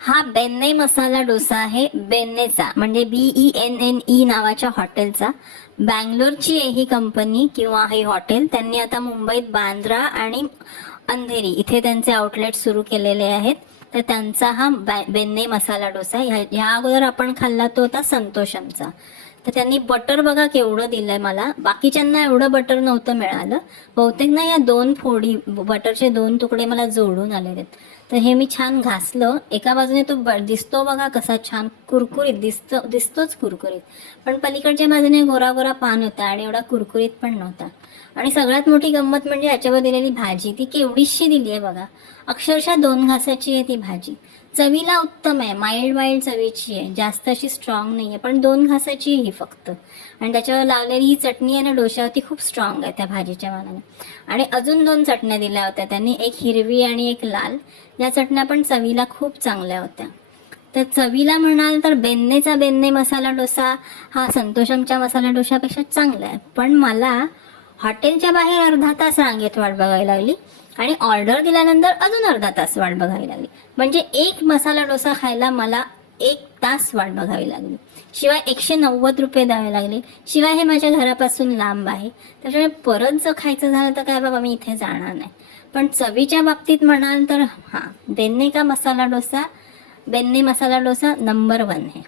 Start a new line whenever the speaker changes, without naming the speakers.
हा बेन्ने मसाला डोसा आहे बेन्नेचा. म्हणजे B E N N E नावाच्या हॉटेलचा. बँगलोरची आहे ही कंपनी किंवा हे हॉटेल. त्यांनी आता मुंबईत बांद्रा आणि अंधेरी इथे त्यांचे आउटलेट सुरू केलेले आहेत. तर त्यांचा हा बॅ बेन्ने मसाला डोसा. ह्या ह्या अगोदर आपण खाल्ला तो होता संतोषमचा तर त्यांनी बटर बघा केवढं दिलंय मला. बाकीच्यांना एवढं बटर नव्हतं मिळालं. बहुतेक ना या दोन फोडी बटरचे दोन तुकडे मला जोडून आलेले आहेत. तर हे मी छान घासलं. एका बाजूने तो ब दिसतो बघा कसा छान कुरकुरीत दिसतो दिसतोच कुरकुरीत. पण पलीकडच्या बाजूने गोरा गोरा पान होता आणि एवढा कुरकुरीत पण नव्हता. आणि सगळ्यात मोठी गंमत म्हणजे याच्यावर दिलेली भाजी. ती केवढीशी दिली आहे बघा. अक्षरशः दोन घासाची आहे ती भाजी. चवीला उत्तम आहे. माइल्ड माइल्ड चवीची आहे. जास्त अशी स्ट्रॉंग नाही आहे. पण दोन घासाची ही फक्त. आणि त्याच्यावर लावलेली ही चटणी आहे ना डोश्यावरती खूप स्ट्रॉंग आहे त्या भाजीच्या मानाने. आणि अजून दोन चटण्या दिल्या होत्या त्यांनी. एक हिरवी आणि एक लाल. या चटण्या पण चवीला खूप चांगल्या होत्या. तर चवीला म्हणाल तर बेन्नेचा बेन्ने मसाला डोसा हा संतोषमच्या मसाला डोशापेक्षा चांगला आहे. पण मला हॉटेलच्या बाहेर अर्धा तास रांगेत वाट बघायला लागली आणि ऑर्डर दिल्यानंतर अजून अर्धा तास वाट बघावी लागली. म्हणजे एक मसाला डोसा खायला मला एक तास वाट बघावी लागली. शिवाय एकशे नव्वद रुपये द्यावे लागले. शिवाय हे माझ्या घरापासून लांब आहे. त्याच्यामुळे परत जर खायचं झालं तर काय बाबा मी इथे जाणार नाही. पण चवीच्या बाबतीत म्हणाल तर हां बेन्ने का मसाला डोसा? बेन्ने मसाला डोसा नंबर वन आहे.